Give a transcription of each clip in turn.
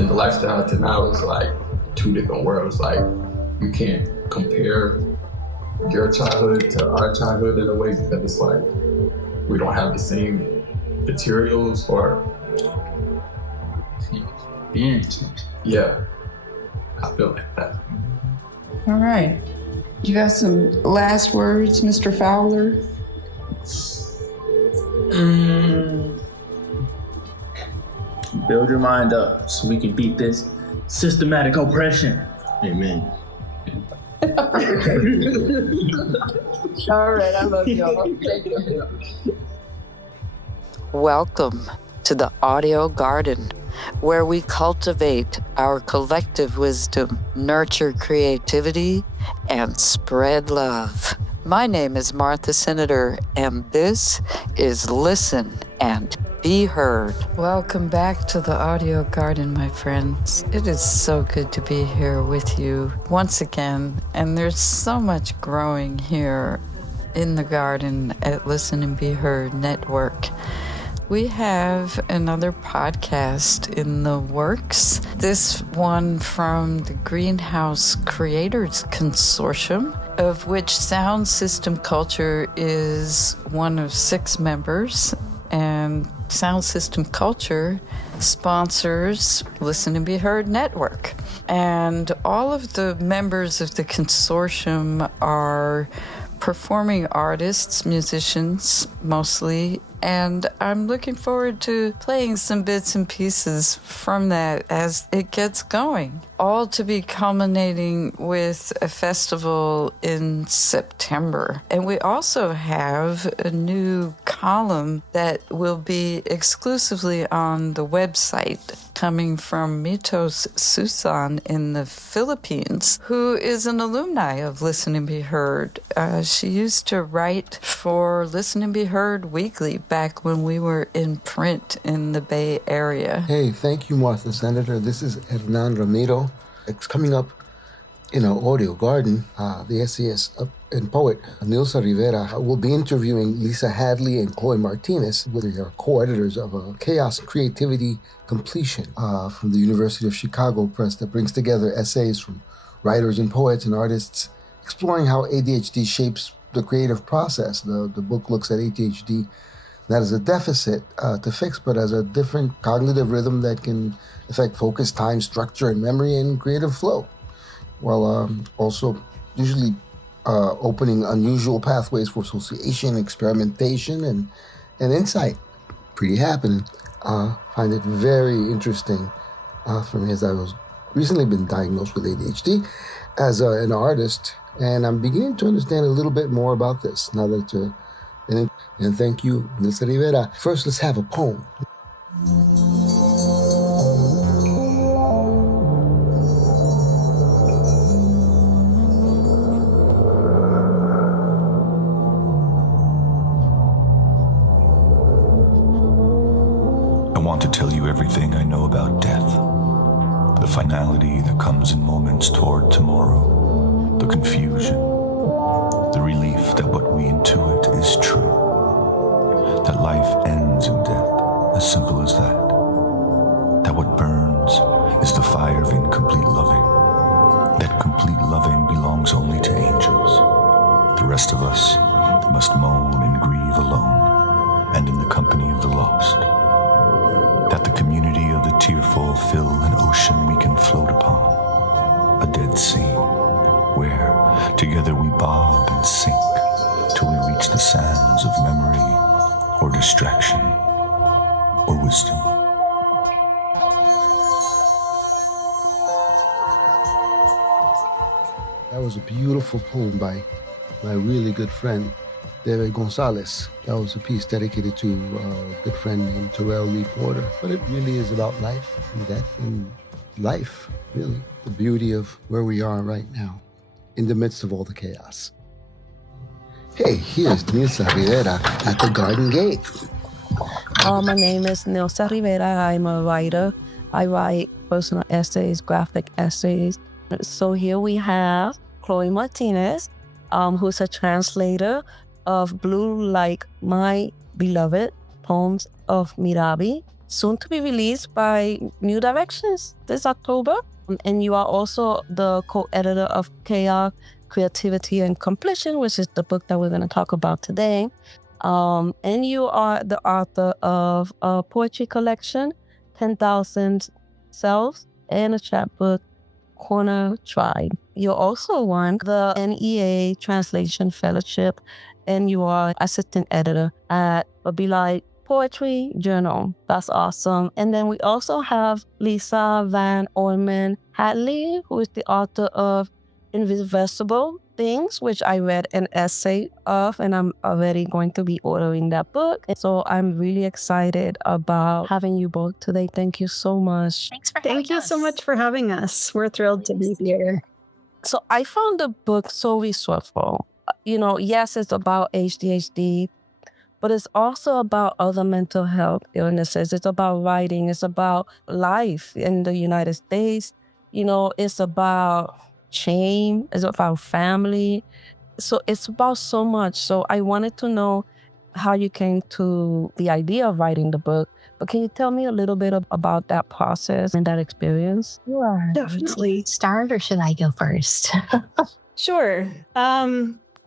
And the lifestyle to now is like two different worlds. Like you can't compare your childhood to our childhood in a way because it's like we don't have the same materials or yeah, I feel like that. All right. You got some last words, Mr. Fowler? Build your mind up so we can beat this systematic oppression. Amen. All right, I love y'all. Welcome to the Audio Garden, where we cultivate our collective wisdom, nurture creativity, and spread love. My name is Martha Senator, and this is Listen and Be Heard. Welcome back to the Audio Garden, my friends. It is so good to be here with you once again, and there's so much growing here in the garden at Listen and Be Heard Network. We have another podcast in the works. This one from the Greenhouse Creators Consortium, of which Sound System Culture is one of 6 members. And Sound System Culture sponsors Listen and Be Heard Network. And all of the members of the consortium are performing artists, musicians mostly, and I'm looking forward to playing some bits and pieces from that as it gets going. All to be culminating with a festival in September. And we also have a new column that will be exclusively on the website coming from Mitos Susan in the Philippines, who is an alumni of Listen and Be Heard. She used to write for Listen and Be Heard Weekly back when we were in print in the Bay Area. Hey, thank you, Martha Senator. This is Hernan Ramiro. It's coming up in our audio garden. The essayist and poet Nilsa Rivera will be interviewing Lisa Hadley and Chloe Martinez, who are co-editors of a Chaos Creativity Completion from the University of Chicago Press that brings together essays from writers and poets and artists exploring how ADHD shapes the creative process. The book looks at ADHD not as a deficit to fix, but as a different cognitive rhythm that can affect focus, time, structure, and memory and creative flow, while also usually opening unusual pathways for association, experimentation, and insight. Pretty happening. Find it very interesting for me, as I was recently been diagnosed with ADHD as an artist, and I'm beginning to understand a little bit more about this now that and thank you, Nilsa Rivera. First, let's have a poem. I want to tell you everything I know about death. The finality that comes in moments toward tomorrow. The confusion. The relief that what we intuit is true. That life ends in death, as simple as that. That what burns is the fire of incomplete loving. That complete loving belongs only to angels. The rest of us must moan and grieve alone, and in the company of the lost. That the community of the tearful fill an ocean we can float upon, a dead sea, where together we bob and sink till we reach the sands of memory or distraction or wisdom. That was a beautiful poem by my really good friend, Dave Gonzalez. That was a piece dedicated to a good friend named Terrell Lee Porter. But it really is about life and death and life, really. The beauty of where we are right now, in the midst of all the chaos. Hey, here's Nilsa Rivera at the Garden Gate. My name is Nilsa Rivera. I'm a writer. I write personal essays, graphic essays. So here we have Chloe Martinez, who's a translator of Blue Like My Beloved, Poems of Mirabi. soon to be released by New Directions this October. And you are also the co-editor of Chaos, Creativity, and Completion, which is the book that we're going to talk about today. And you are the author of a poetry collection, 10,000 Selves, and a chapbook, Corner Tribe. You also won the NEA Translation Fellowship, and you are assistant editor at Be Like Poetry Journal. That's awesome. And then we also have Lisa Van Orman Hadley, who is the author of Invisible Things, which I read an essay of, and I'm already going to be ordering that book. And so I'm really excited about having you both today. Thank you so much. Thanks for having us. Thank you so much for having us. We're thrilled to be here. So I found the book so resourceful. Yes, it's about ADHD, but it's also about other mental health illnesses. It's about writing. It's about life in the United States. It's about shame. It's about family. So it's about so much. So I wanted to know how you came to the idea of writing the book. But can you tell me a little bit about that process and that experience? Sure. Definitely. Start, or should I go first? Sure.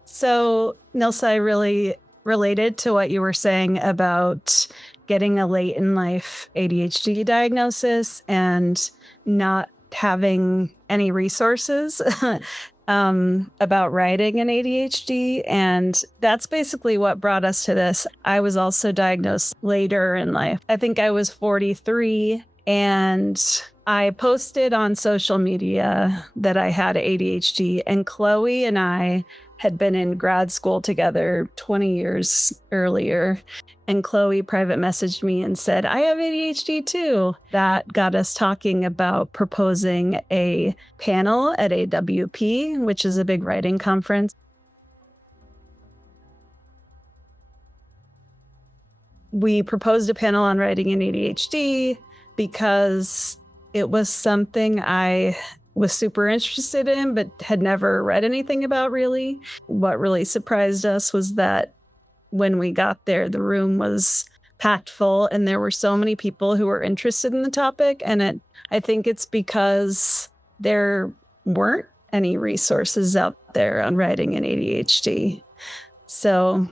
So Nilsa, I really related to what you were saying about getting a late in life ADHD diagnosis and not having any resources about writing in ADHD. And that's basically what brought us to this. I was also diagnosed later in life. I think I was 43, and I posted on social media that I had ADHD, and Chloe and I had been in grad school together 20 years earlier. And Chloe private messaged me and said, I have ADHD too. That got us talking about proposing a panel at AWP, which is a big writing conference. We proposed a panel on writing in ADHD because it was something I was super interested in, but had never read anything about really. What really surprised us was that when we got there, the room was packed full, and there were so many people who were interested in the topic. And I think it's because there weren't any resources out there on writing in ADHD. So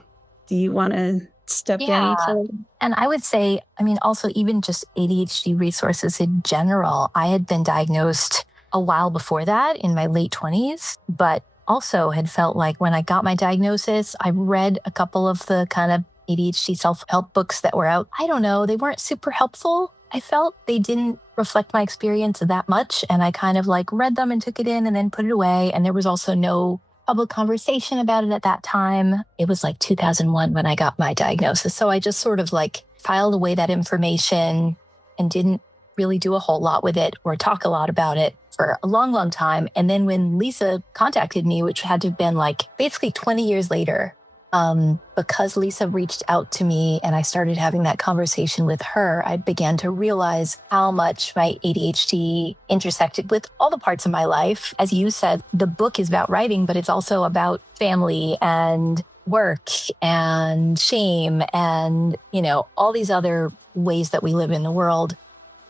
do you want to step down? And I would say, also even just ADHD resources in general, I had been diagnosed a while before that, in my late 20s, but also had felt like when I got my diagnosis, I read a couple of the kind of ADHD self-help books that were out. I don't know, they weren't super helpful. I felt they didn't reflect my experience that much, and I kind of read them and took it in and then put it away. And there was also no public conversation about it at that time. It was 2001 when I got my diagnosis. So I just sort of filed away that information and didn't really do a whole lot with it or talk a lot about it for a long, long time. And then when Lisa contacted me, which had to have been basically 20 years later, because Lisa reached out to me and I started having that conversation with her, I began to realize how much my ADHD intersected with all the parts of my life. As you said, the book is about writing, but it's also about family and work and shame and, all these other ways that we live in the world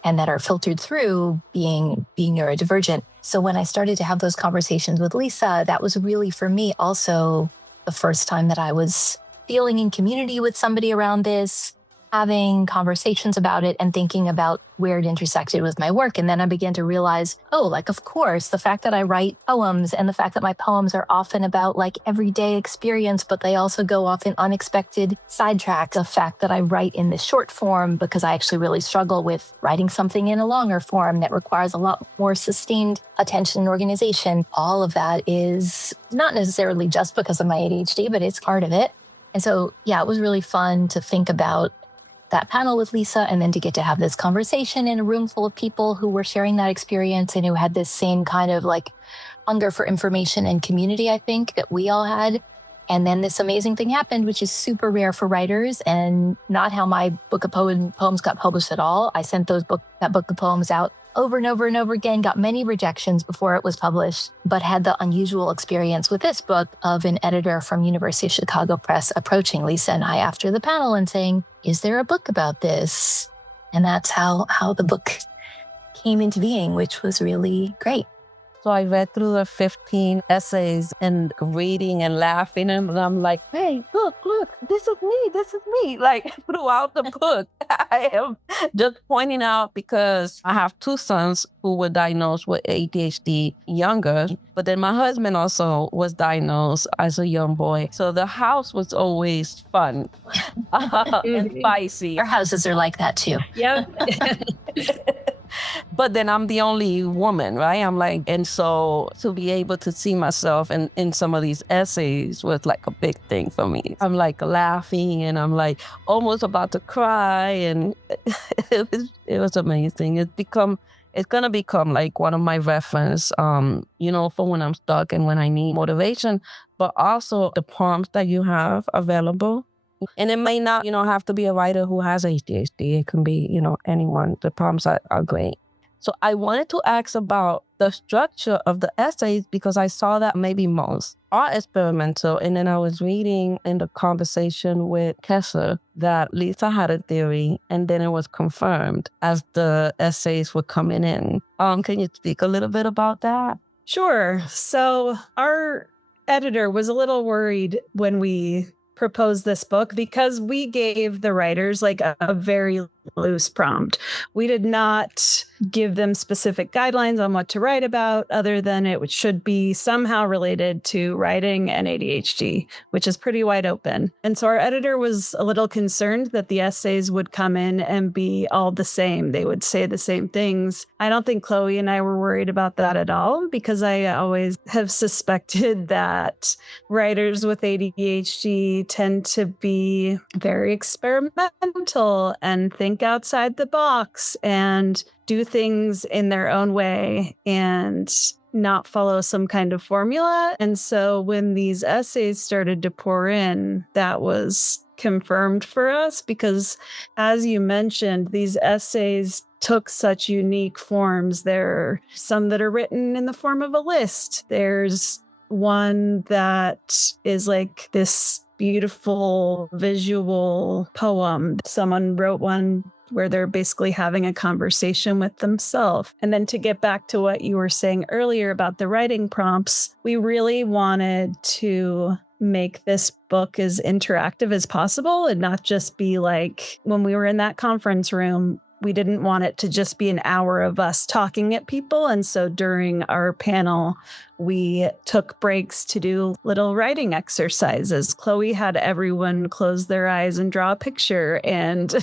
and that are filtered through being neurodivergent. So when I started to have those conversations with Lisa, that was really, for me, also the first time that I was feeling in community with somebody around this, having conversations about it and thinking about where it intersected with my work. And then I began to realize, of course, the fact that I write poems and the fact that my poems are often about everyday experience, but they also go off in unexpected sidetracks. The fact that I write in this short form because I actually really struggle with writing something in a longer form that requires a lot more sustained attention and organization. All of that is not necessarily just because of my ADHD, but it's part of it. And so, it was really fun to think about that panel with Lisa and then to get to have this conversation in a room full of people who were sharing that experience and who had this same kind of hunger for information and community, I think, that we all had. And then this amazing thing happened, which is super rare for writers and not how my book of poems got published at all. I sent that book of poems out over and over and over again, got many rejections before it was published, but had the unusual experience with this book of an editor from University of Chicago Press approaching Lisa and I after the panel and saying, is there a book about this? And that's how the book came into being, which was really great. So I read through the 15 essays and reading and laughing, and I'm like, hey, look, this is me. Like throughout the book, I am just pointing out because I have two sons who were diagnosed with ADHD younger, but then my husband also was diagnosed as a young boy. So the house was always fun and spicy. Our houses are like that too. Yep. But then I'm the only woman, right? I'm like, and so to be able to see myself in some of these essays was like a big thing for me. I'm like laughing and I'm like almost about to cry, and it was amazing. It's gonna become like one of my reference, for when I'm stuck and when I need motivation, but also the prompts that you have available. And it may not, have to be a writer who has ADHD. It can be, anyone. The prompts are great. So I wanted to ask about the structure of the essays because I saw that maybe most are experimental. And then I was reading in the conversation with Kessa that Lisa had a theory, and then it was confirmed as the essays were coming in. Can you speak a little bit about that? Sure. So our editor was a little worried when we proposed this book because we gave the writers like a very loose prompt. We did not give them specific guidelines on what to write about other than it should be somehow related to writing and ADHD, which is pretty wide open. And so our editor was a little concerned that the essays would come in and be all the same. They would say the same things. I don't think Chloe and I were worried about that at all because I always have suspected that writers with ADHD tend to be very experimental and think outside the box and do things in their own way and not follow some kind of formula. And so when these essays started to pour in, that was confirmed for us because, as you mentioned, these essays took such unique forms. There are some that are written in the form of a list. There's one that is like this beautiful visual poem. Someone wrote one where they're basically having a conversation with themselves. And then to get back to what you were saying earlier about the writing prompts, we really wanted to make this book as interactive as possible and not just be like when we were in that conference room. We didn't want it to just be an hour of us talking at people. And so during our panel, we took breaks to do little writing exercises. Chloe had everyone close their eyes and draw a picture and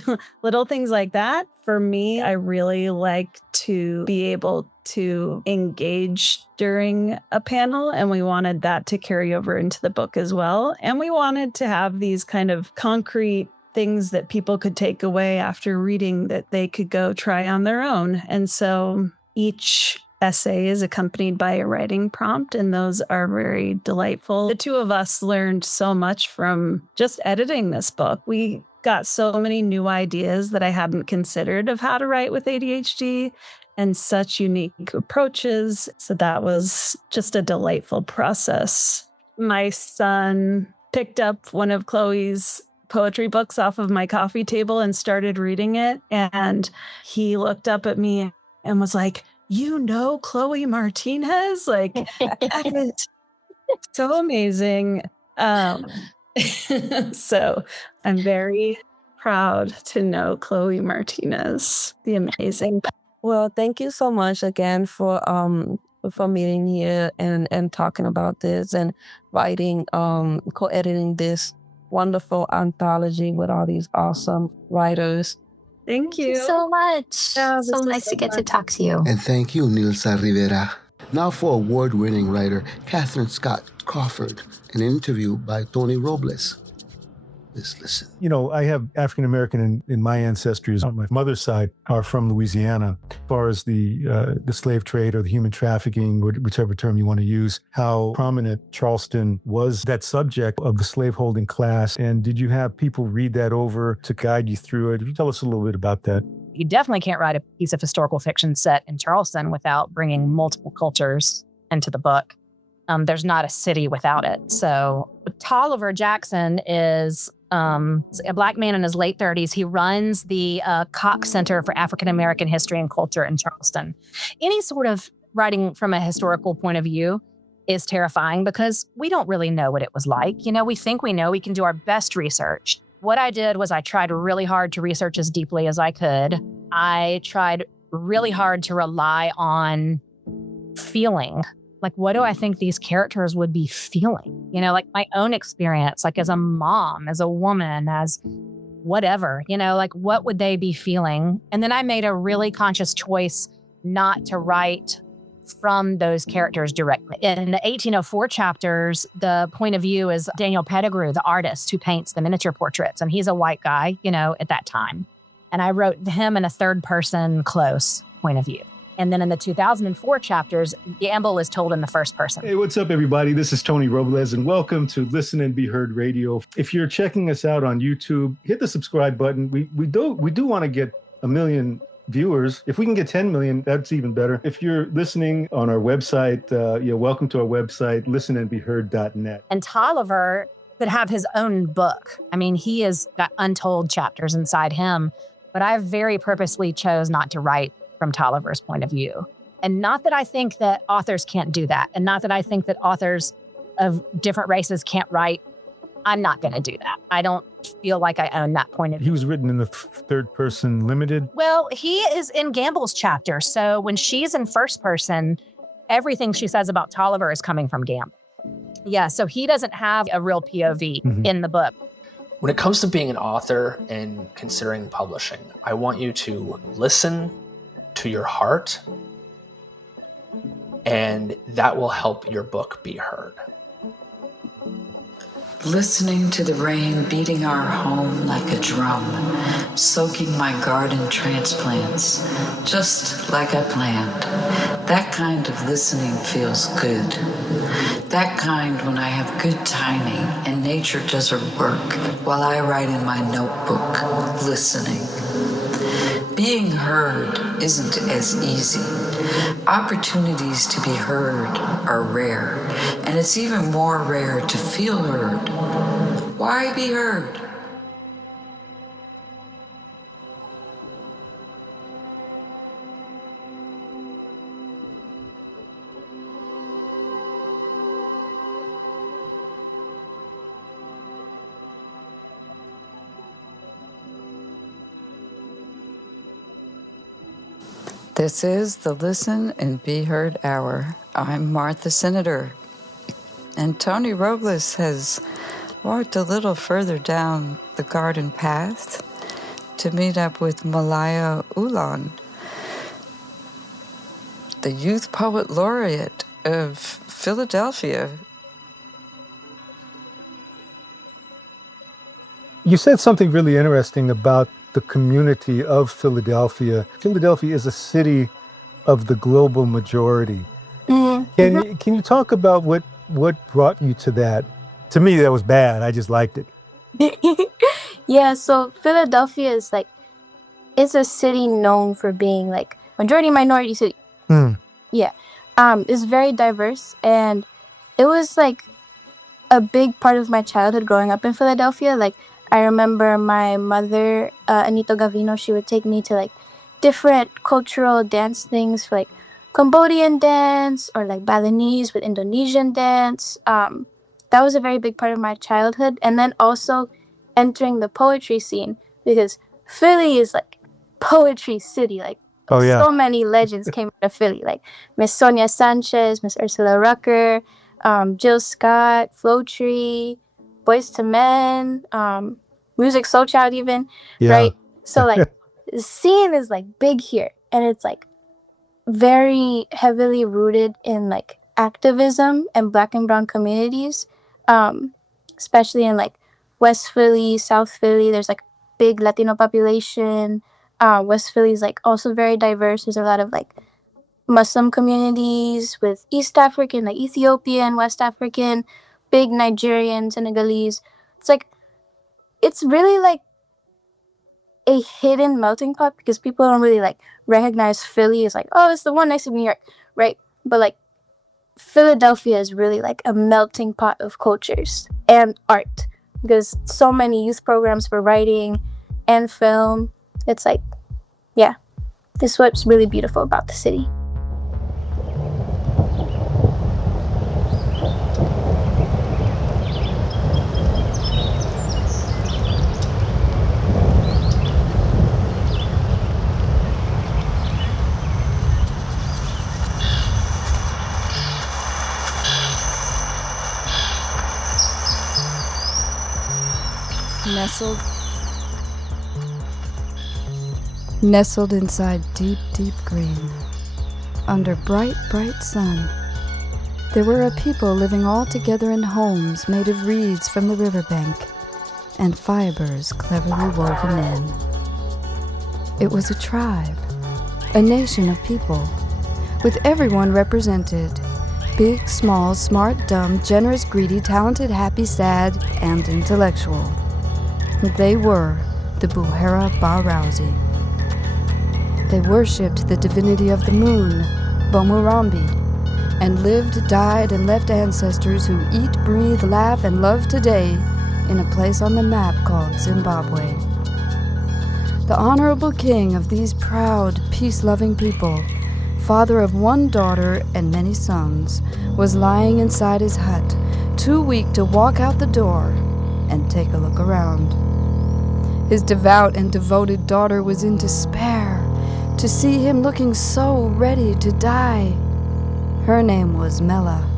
little things like that. For me, I really like to be able to engage during a panel, and we wanted that to carry over into the book as well. And we wanted to have these kind of concrete things that people could take away after reading that they could go try on their own. And so each essay is accompanied by a writing prompt, and those are very delightful. The two of us learned so much from just editing this book. We got so many new ideas that I hadn't considered of how to write with ADHD and such unique approaches. So that was just a delightful process. My son picked up one of Chloe's poetry books off of my coffee table and started reading it. And he looked up at me and was like, Chloe Martinez? Like, that is so amazing. So I'm very proud to know Chloe Martinez, the amazing. Well, thank you so much again for meeting here and talking about this and writing, co-editing this wonderful anthology with all these awesome writers. Thank you. Thank you so much. Yeah, so nice to get to talk to you. And thank you, Nilsa Rivera. Now for award-winning writer Katherine Scott Crawford, an interview by Tony Robles. Let's listen. I have African American in my ancestry. On my mother's side are from Louisiana. As far as the slave trade or the human trafficking, whichever term you want to use, how prominent Charleston was that subject of the slaveholding class. And did you have people read that over to guide you through it? Can you tell us a little bit about that? You definitely can't write a piece of historical fiction set in Charleston without bringing multiple cultures into the book. There's not a city without it. So Tolliver Jackson is a Black man in his late 30s. He runs the Cox Center for African American History and Culture in Charleston. Any sort of writing from a historical point of view is terrifying because we don't really know what it was like. You know, we think we know, we can do our best research. What I did was I tried really hard to research as deeply as I could. I tried really hard to rely on feeling. Like, what do I think these characters would be feeling? You know, like my own experience, like as a mom, as a woman, as whatever, you know, like what would they be feeling? And then I made a really conscious choice not to write from those characters directly. In the 1804 chapters, the point of view is Daniel Pettigrew, the artist who paints the miniature portraits. And he's a white guy, you know, at that time. And I wrote him in a third person close point of view. And then in the 2004 chapters, Gamble is told in the first person. Hey, what's up, everybody? This is Tony Robles, and welcome to Listen and Be Heard Radio. If you're checking us out on YouTube, hit the subscribe button. We do want to get 1 million viewers. If we can get 10 million, that's even better. If you're listening on our website, welcome to our website, listenandbeheard.net. And Tolliver could have his own book. I mean, he has got untold chapters inside him, but I very purposely chose not to write from Tolliver's point of view. And not that I think that authors can't do that, and not that I think that authors of different races can't write. I'm not going to do that. I don't feel like I own that point of view. He was written in the third person limited. Well, he is in Gamble's chapter. So when she's in first person, everything she says about Tolliver is coming from Gamble. Yeah, so he doesn't have a real POV in the book. When it comes to being an author and considering publishing, I want you to listen to your heart, and that will help your book be heard. Listening to the rain beating our home like a drum, soaking my garden transplants, just like I planned. That kind of listening feels good. That kind when I have good timing and nature does her work while I write in my notebook, listening. Being heard isn't as easy. Opportunities to be heard are rare, and it's even more rare to feel heard. Why be heard? This is the Listen and Be Heard Hour. I'm Martha Senator. And Tony Robles has walked a little further down the garden path to meet up with Malaya Ulan, the Youth Poet Laureate of Philadelphia. You said something really interesting about the community of Philadelphia. Philadelphia is a city of the global majority. Can you talk about what brought you to that? To me, that was bad. I just liked it. Yeah, so Philadelphia is it's a city known for being majority minority city. Yeah. It's very diverse, and it was a big part of my childhood growing up in Philadelphia. I remember my mother, Anito Gavino, she would take me to different cultural dance things for Cambodian dance or Balinese with Indonesian dance. That was a very big part of my childhood. And then also entering the poetry scene, because Philly is poetry city. So many legends came out of Philly, Miss Sonia Sanchez, Miss Ursula Rucker, Jill Scott, Flo Tree, Boys to Men, Music Soul Child even, right? So the scene is big here, and it's very heavily rooted in activism and Black and brown communities, especially in West Philly, South Philly. There's big Latino population. West Philly is also very diverse. There's a lot of Muslim communities with East African, Ethiopian, West African, big Nigerian, Senegalese. It's really a hidden melting pot, because people don't really recognize Philly as oh, it's the one next to New York, right? But Philadelphia is really a melting pot of cultures and art. because so many youth programs for writing and film. It's like, yeah, this is what's really beautiful about the city. Nestled inside deep, deep green, under bright, bright sun, there were a people living all together in homes made of reeds from the riverbank and fibers cleverly woven in. It was a tribe, a nation of people, with everyone represented: big, small, smart, dumb, generous, greedy, talented, happy, sad, and intellectual. They were the Buhera Ba-Rousey. They worshipped the divinity of the moon, Bomurambi, and lived, died, and left ancestors who eat, breathe, laugh, and love today in a place on the map called Zimbabwe. The honorable king of these proud, peace-loving people, father of one daughter and many sons, was lying inside his hut, too weak to walk out the door and take a look around. His devout and devoted daughter was in despair to see him looking so ready to die. Her name was Mela,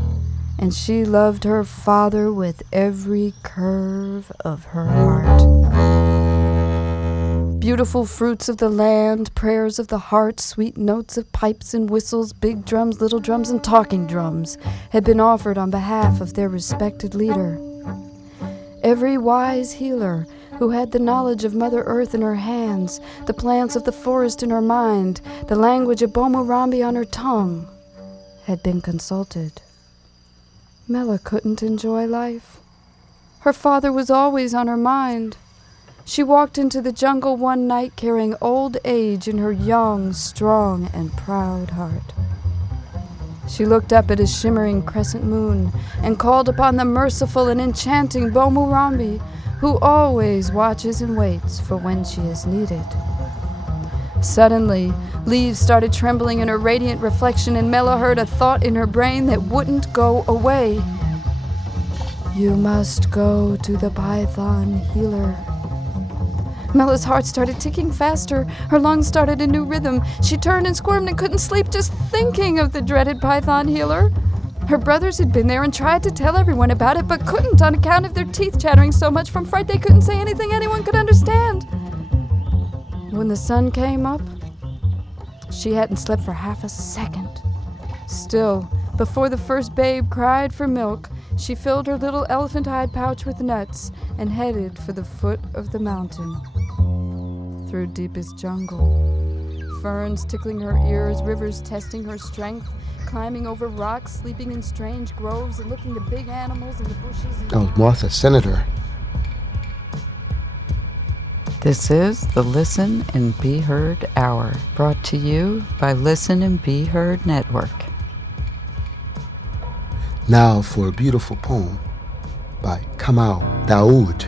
and she loved her father with every curve of her heart. Beautiful fruits of the land, prayers of the heart, sweet notes of pipes and whistles, big drums, little drums, and talking drums had been offered on behalf of their respected leader. Every wise healer who had the knowledge of Mother Earth in her hands, the plants of the forest in her mind, the language of Bomurambi on her tongue, had been consulted. Mela couldn't enjoy life. Her father was always on her mind. She walked into the jungle one night carrying old age in her young, strong, and proud heart. She looked up at his shimmering crescent moon and called upon the merciful and enchanting Bomurambi, who always watches and waits for when she is needed. Suddenly, leaves started trembling in her radiant reflection, and Mela heard a thought in her brain that wouldn't go away. You must go to the Python healer. Mela's heart started ticking faster. Her lungs started a new rhythm. She turned and squirmed and couldn't sleep just thinking of the dreaded Python healer. Her brothers had been there and tried to tell everyone about it, but couldn't on account of their teeth chattering so much from fright they couldn't say anything anyone could understand. When the sun came up, she hadn't slept for half a second. Still, before the first babe cried for milk, she filled her little elephant-hide pouch with nuts and headed for the foot of the mountain. Through deepest jungle, ferns tickling her ears, rivers testing her strength, climbing over rocks, sleeping in strange groves, and looking at big animals in the bushes. That was Martha, Senator. This is the Listen and Be Heard Hour, brought to you by Listen and Be Heard Network. Now for a beautiful poem by Kamal Daoud.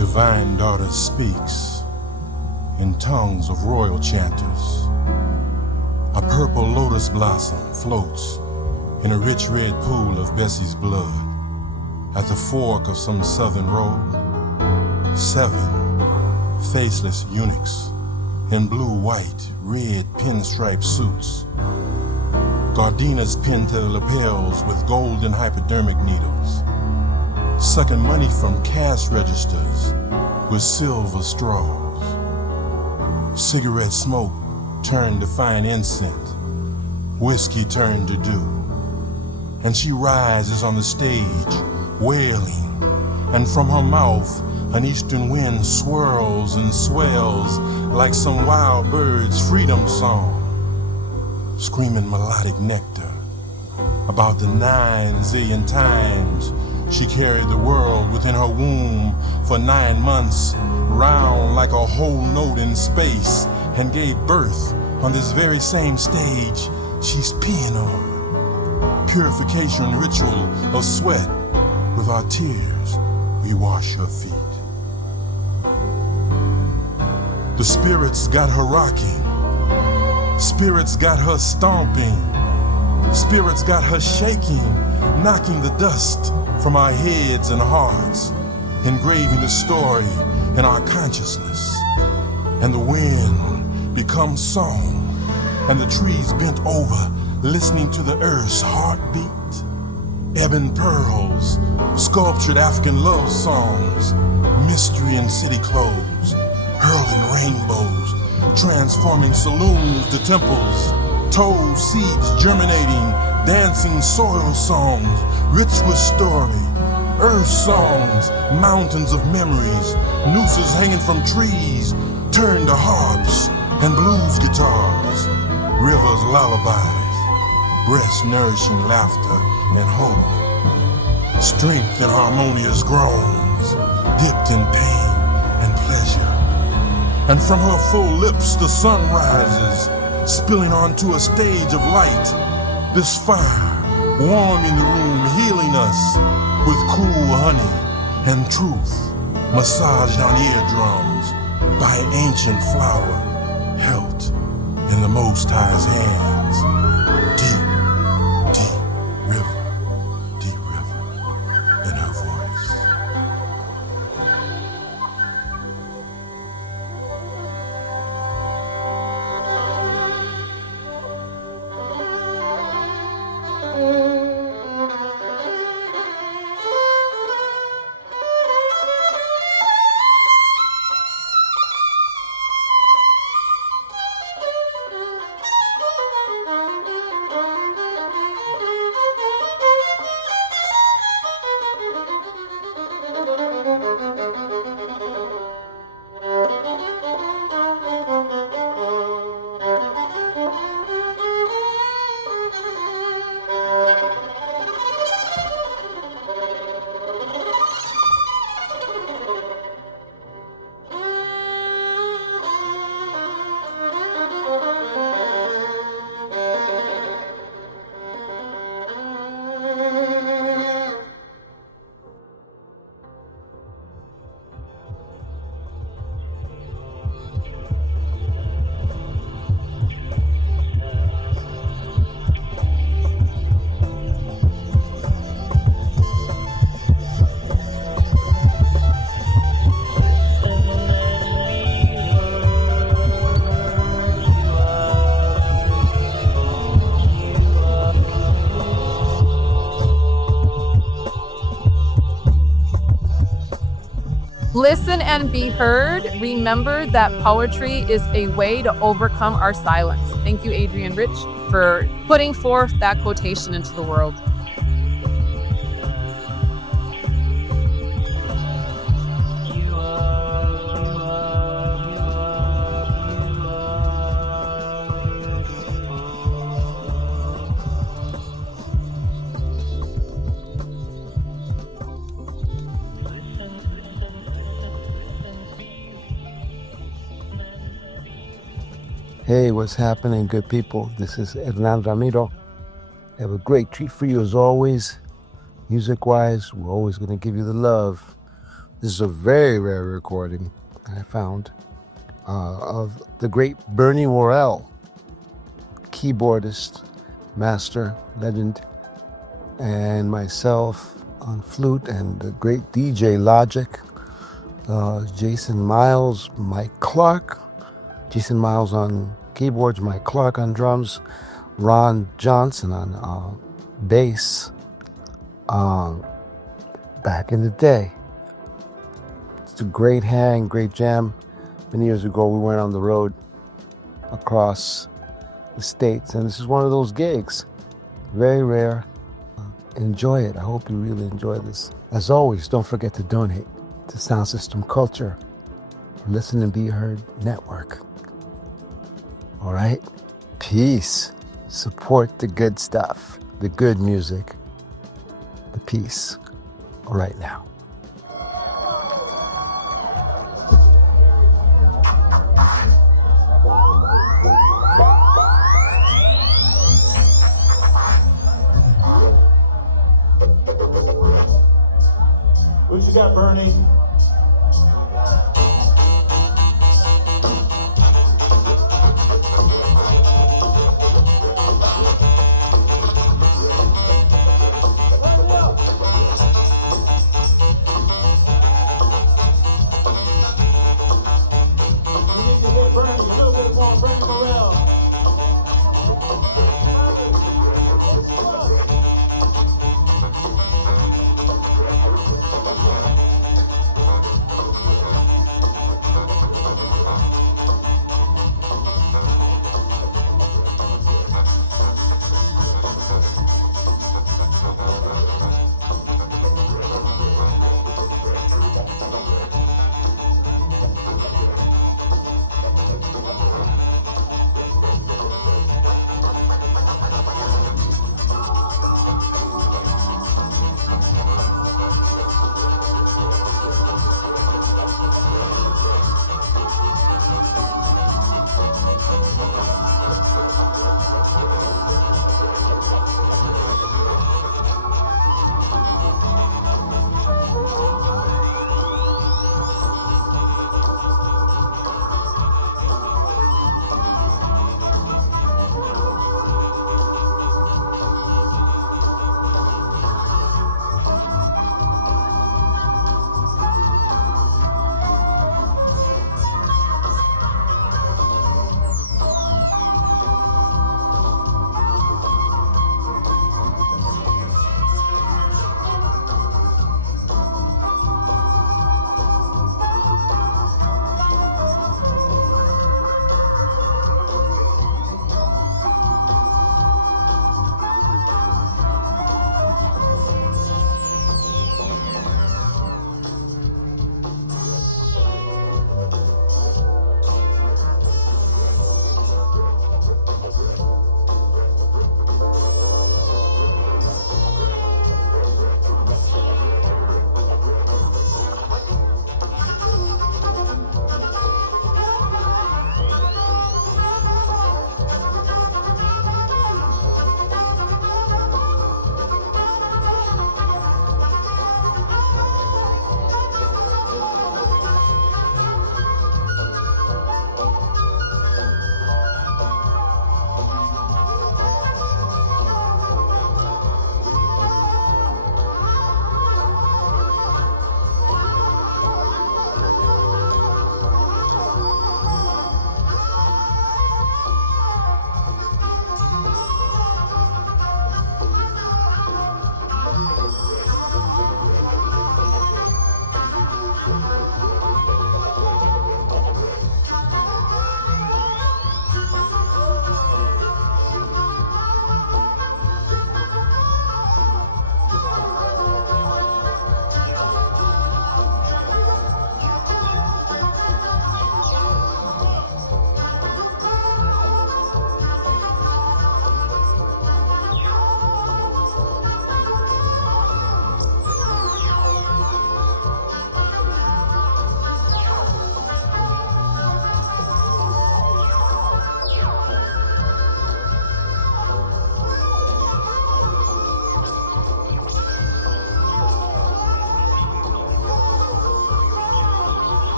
divine daughter speaks in tongues of royal chanters. A purple lotus blossom floats in a rich red pool of Bessie's blood at the fork of some southern road. 7 faceless eunuchs in blue, white, red pinstripe suits. Gardinas pinned to the lapels with golden hypodermic needles, sucking money from cash registers with silver straws. Cigarette smoke turned to fine incense, whiskey turned to dew. And she rises on the stage, wailing, and from her mouth an eastern wind swirls and swells like some wild bird's freedom song, screaming melodic nectar about the 9 zillion times she carried the world within her womb for 9 months, round like a whole note in space, and gave birth on this very same stage she's peeing on. Purification ritual of sweat, with our tears we wash her feet. The spirits got her rocking, spirits got her stomping, spirits got her shaking, knocking the dust from our heads and hearts, engraving the story in our consciousness. And the wind becomes song, and the trees bent over, listening to the earth's heartbeat. Ebon pearls, sculptured African love songs, mystery in city clothes, hurling rainbows, transforming saloons to temples, toad seeds germinating, dancing soil songs, rich with story, earth songs, mountains of memories, nooses hanging from trees, turned to harps and blues guitars, rivers lullabies, breast nourishing laughter and hope, strength in harmonious groans, dipped in pain and pleasure. And from her full lips the sun rises, spilling onto a stage of light, this fire warming the room, healing us with cool honey and truth, massaged on eardrums by ancient flower, held in the Most High's hands. Deep, deep river in her voice. Listen and be heard. Remember that poetry is a way to overcome our silence. Thank you, Adrienne Rich, for putting forth that quotation into the world. Hey, what's happening, good people? This is Hernan Ramiro. I have a great treat for you as always. Music-wise, we're always going to give you the love. This is a very rare recording I found of the great Bernie Worrell, keyboardist, master, legend, and myself on flute, and the great DJ Logic, Jason Miles, Mike Clark, Jason Miles on keyboards, Mike Clark on drums, Ron Johnson on bass. Back in the day. It's a great hang, great jam. Many years ago, we went on the road across the states, and this is one of those gigs. Very rare. Enjoy it. I hope you really enjoy this. As always, don't forget to donate to Sound System Culture or Listen and Be Heard Network. All right? Peace. Support the good stuff, the good music, the peace. All right now. What you got, Bernie?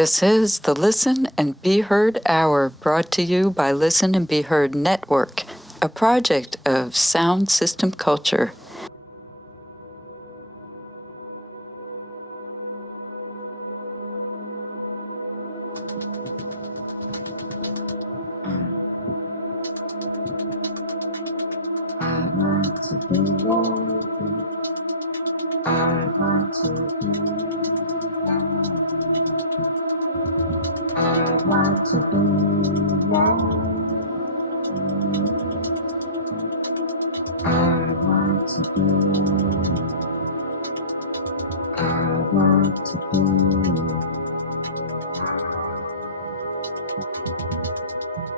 This is the Listen and Be Heard Hour, brought to you by Listen and Be Heard Network, a project of Sound System Culture.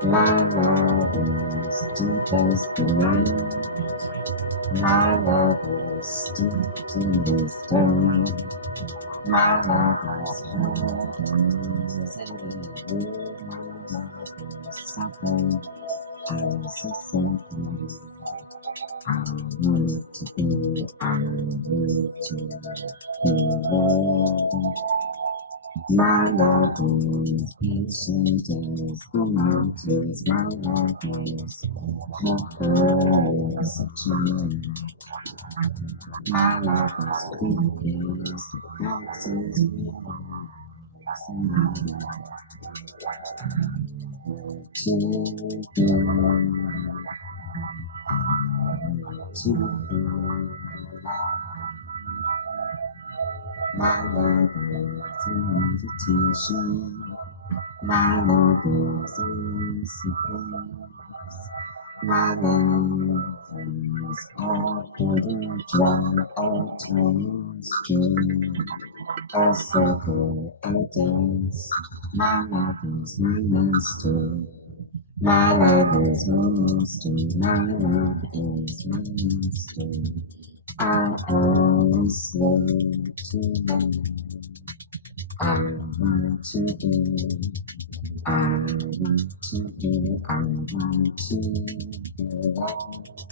My love is deep as the night. My love is steeped in the stone. My love is hard as any wood. My love is something as a something. I want to be, I want to be loved. My love is patient as the mountains. My love is helpful as a child. My love is quick as the fox's wings. And I want to be, my love is a meditation. My love is a surprise. My love is all good and dry, all time stream. A circle, a dance. My love is my master. My love is my master. My love is my master. I am a slave to love. I want to be, I want to be, I want to be loved.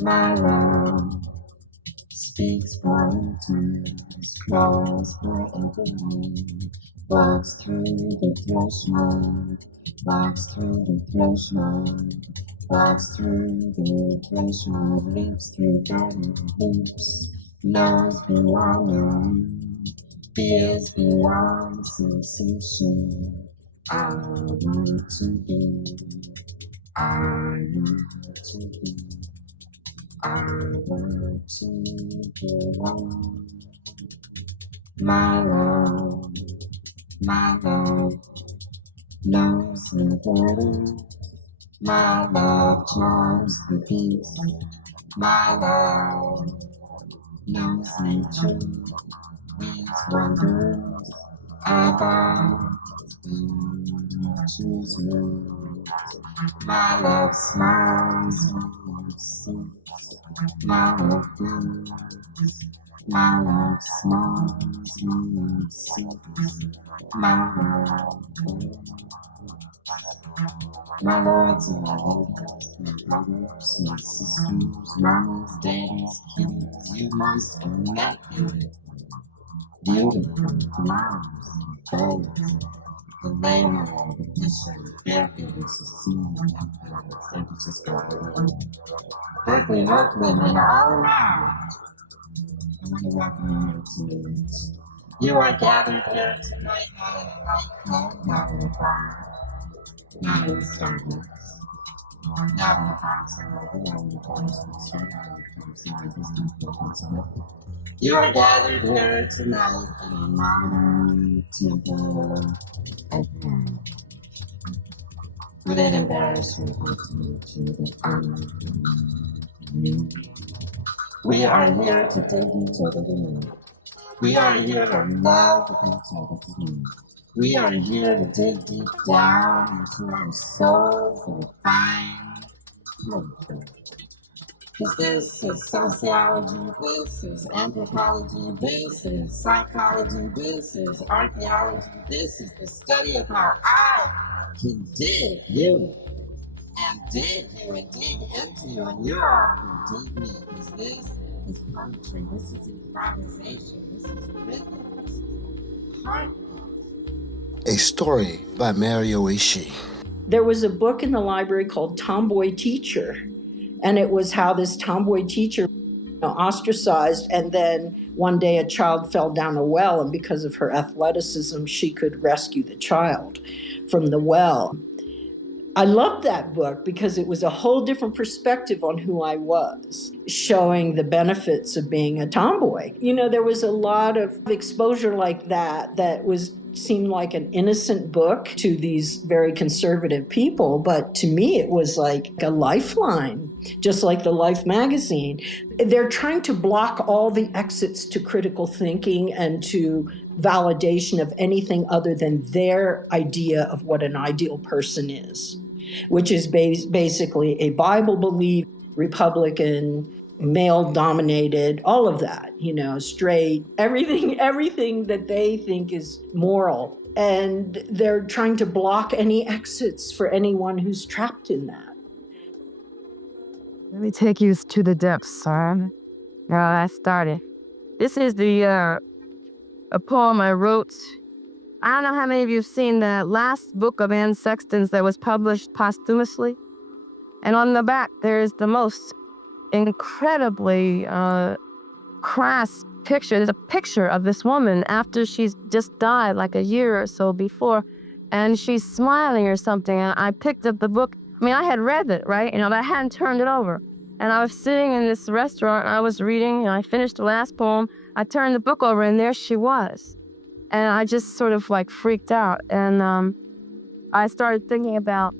My love speaks for tongues, crawls for everyone, walks through the threshold, walks through the threshold, walks through the threshold, leaps through garden hoops, knows beyond knowing, fears beyond sensation. I want to be, I want to be, I want to belong. My love knows the border. My love charms the beast. My love knows nature, weaves wonders about nature's rules. My love smiles, my love sings, my love blows. My love smiles, my love sings, my love blows. My lords and my ladies, my brothers, my sisters, mamas, daddies, kiddies, you must have met beautiful flowers and birds. The name of the mission, Fairfield, Cecilia, San Francisco, Berkeley, Oakland, and all around. I want to welcome you to it. You are gathered here tonight, not in a nightclub, not in a bar, not in a Starbucks, not in a box or not in a box, you are gathered here tonight in a modern temple of God. Would it embarrass you to meet you that honor you? We are here to take each other to love. We are here to love each other tonight. We are here to dig deep down into our souls and find poetry. Because this is sociology, this is anthropology, this is psychology, this is archaeology, this is the study of how I can dig you and dig you and dig into you and you all can dig me. Because this is poetry, this is improvisation, this is rhythm, this is heartbeat. A story by Mario Ishii. There was a book in the library called Tomboy Teacher, and it was how this tomboy teacher ostracized, and then one day a child fell down a well, and because of her athleticism, she could rescue the child from the well. I loved that book because it was a whole different perspective on who I was, showing the benefits of being a tomboy. There was a lot of exposure like that seemed like an innocent book to these very conservative people, but to me it was like a lifeline, just like the Life magazine. They're trying to block all the exits to critical thinking and to validation of anything other than their idea of what an ideal person is, which is basically a Bible-believing, Republican, male-dominated, all of that, straight, everything that they think is moral. And they're trying to block any exits for anyone who's trapped in that. Let me take you to the depths, sir. I started. This is a poem I wrote. I don't know how many of you have seen the last book of Anne Sexton's that was published posthumously. And on the back, there's the most incredibly crass picture. There's a picture of this woman after she's just died like a year or so before, and she's smiling or something. And I picked up the book. I had read it, right? But I hadn't turned it over. And I was sitting in this restaurant, and I was reading, and I finished the last poem. I turned the book over, and there she was. And I just sort of freaked out. And I started thinking about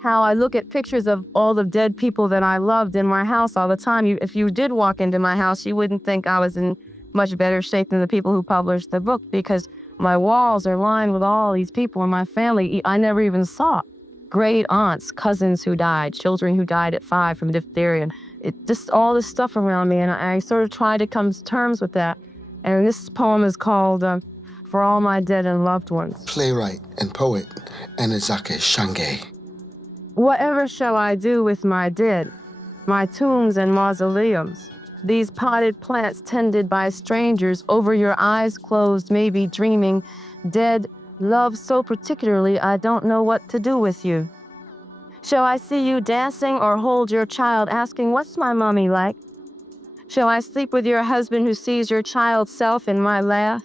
how I look at pictures of all the dead people that I loved in my house all the time. If you did walk into my house, you wouldn't think I was in much better shape than the people who published the book, because my walls are lined with all these people in my family I never even saw. Great aunts, cousins who died, children who died at 5 from diphtheria. Just all this stuff around me, and I sort of tried to come to terms with that. And this poem is called For All My Dead and Loved Ones. Playwright and poet Anizake Shange. Whatever shall I do with my dead, my tombs and mausoleums, these potted plants tended by strangers, over your eyes closed, maybe dreaming, dead, love so particularly I don't know what to do with you. Shall I see you dancing or hold your child asking, what's my mommy like? Shall I sleep with your husband who sees your child's self in my laugh?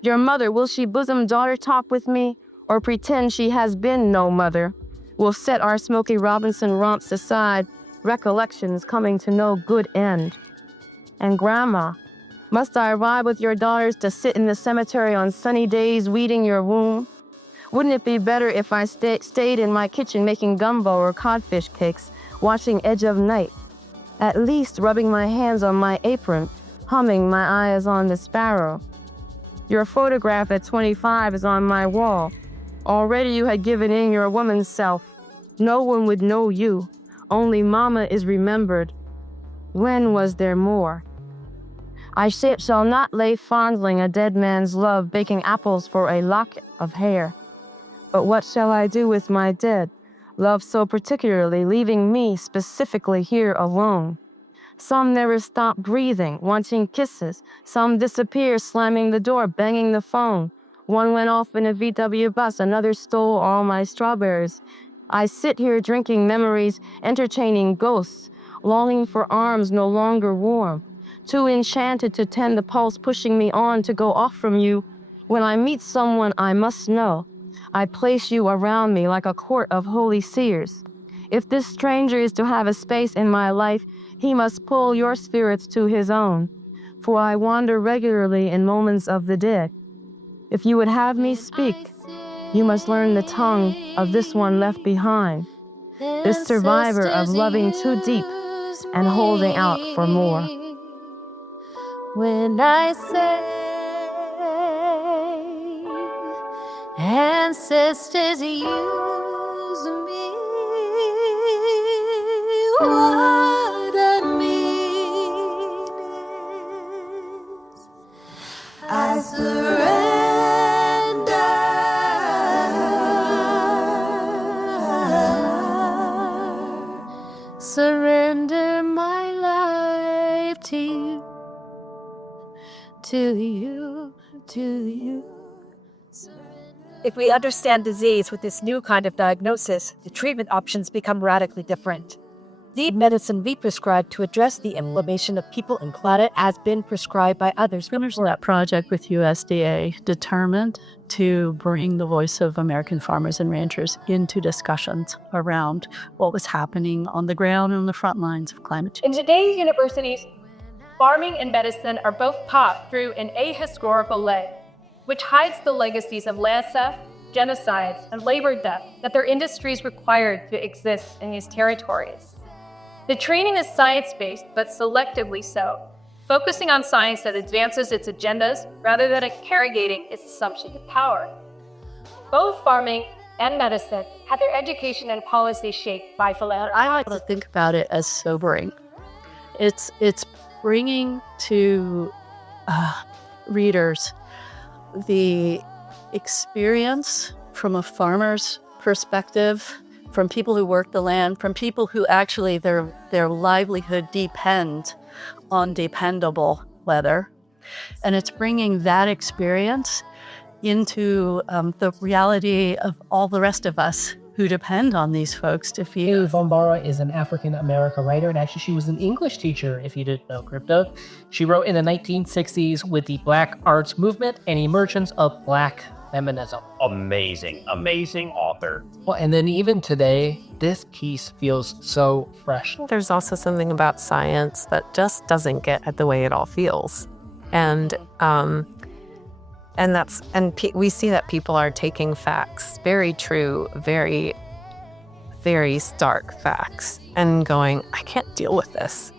Your mother, will she bosom daughter talk with me, or pretend she has been no mother? We'll set our Smokey Robinson romps aside, recollections coming to no good end. And Grandma, must I ride with your daughters to sit in the cemetery on sunny days weeding your womb? Wouldn't it be better if I stayed in my kitchen making gumbo or codfish cakes, watching Edge of Night? At least rubbing my hands on my apron, humming My Eye is on the Sparrow. Your photograph at 25 is on my wall. Already you had given in your woman's self. No one would know you. Only Mama is remembered. When was there more? I shall not lay fondling a dead man's love, baking apples for a locket of hair. But what shall I do with my dead, love so particularly, leaving me specifically here alone? Some never stop breathing, wanting kisses. Some disappear, slamming the door, banging the phone. One went off in a VW bus, another stole all my strawberries. I sit here drinking memories, entertaining ghosts, longing for arms no longer warm, too enchanted to tend the pulse pushing me on to go off from you. When I meet someone I must know, I place you around me like a court of holy seers. If this stranger is to have a space in my life, he must pull your spirits to his own, for I wander regularly in moments of the dead. If you would have me speak, you must learn the tongue of this one left behind, this survivor of loving too deep and holding out for more. When I say ancestors use me, what I mean is I surrender my life to you, to you, to you. If we understand disease with this new kind of diagnosis, the treatment options become radically different. The medicine we prescribe to address the inflammation of people in planet has been prescribed by others. That project with USDA determined to bring the voice of American farmers and ranchers into discussions around what was happening on the ground and on the front lines of climate change. In today's universities, farming and medicine are both taught through an ahistorical lens, which hides the legacies of land theft, genocides, and labor death that their industries required to exist in these territories. The training is science-based, but selectively so, focusing on science that advances its agendas rather than interrogating its assumption of power. Both farming and medicine have their education and policy shaped by philanthropy. I like to think about it as sobering. It's bringing to readers the experience from a farmer's perspective, from people who work the land, from people who actually their livelihood depends on dependable weather. And it's bringing that experience into the reality of all the rest of us who depend on these folks to feed. Bombara is an African-American writer, and actually she was an English teacher, if you didn't know, Crypto. She wrote in the 1960s with the Black Arts Movement and emergence of Black feminism. Amazing author. Well, and then even today, this piece feels so fresh. There's also something about science that just doesn't get at the way it all feels. And we see that people are taking facts, very true, very, very stark facts, and going, I can't deal with this.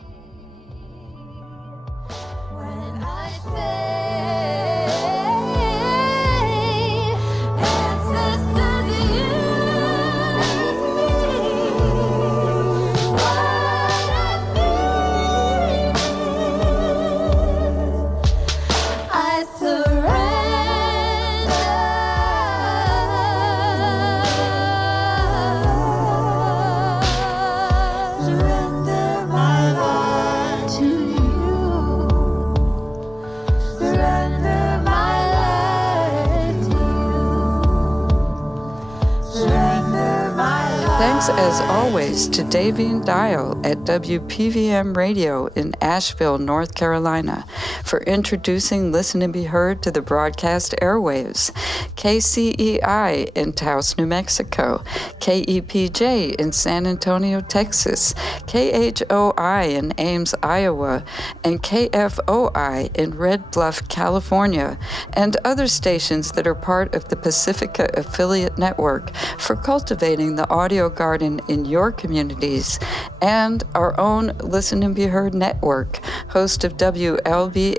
Thanks, as always, to Davian Dial at WPVM Radio in Asheville, North Carolina, for introducing Listen and Be Heard to the broadcast airwaves, KCEI in Taos, New Mexico, KEPJ in San Antonio, Texas, KHOI in Ames, Iowa, and KFOI in Red Bluff, California, and other stations that are part of the Pacifica Affiliate Network for cultivating the audio garden in your communities, and our own Listen and Be Heard network, host of WLBH.org.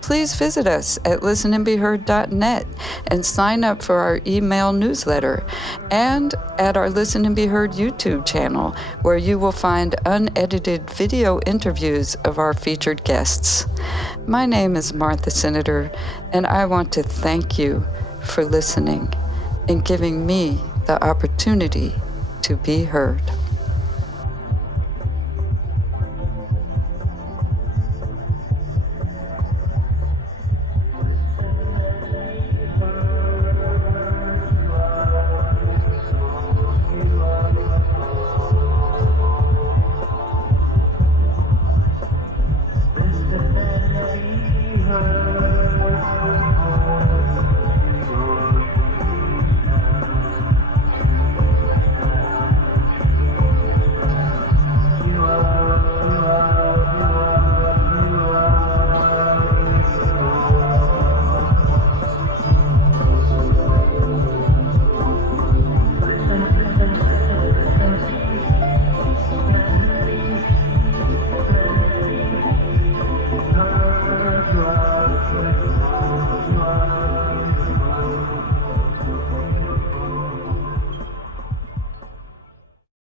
Please visit us at listenandbeheard.net and sign up for our email newsletter, and at our Listen and Be Heard YouTube channel, where you will find unedited video interviews of our featured guests. My name is Martha Senator, and I want to thank you for listening and giving me the opportunity to be heard.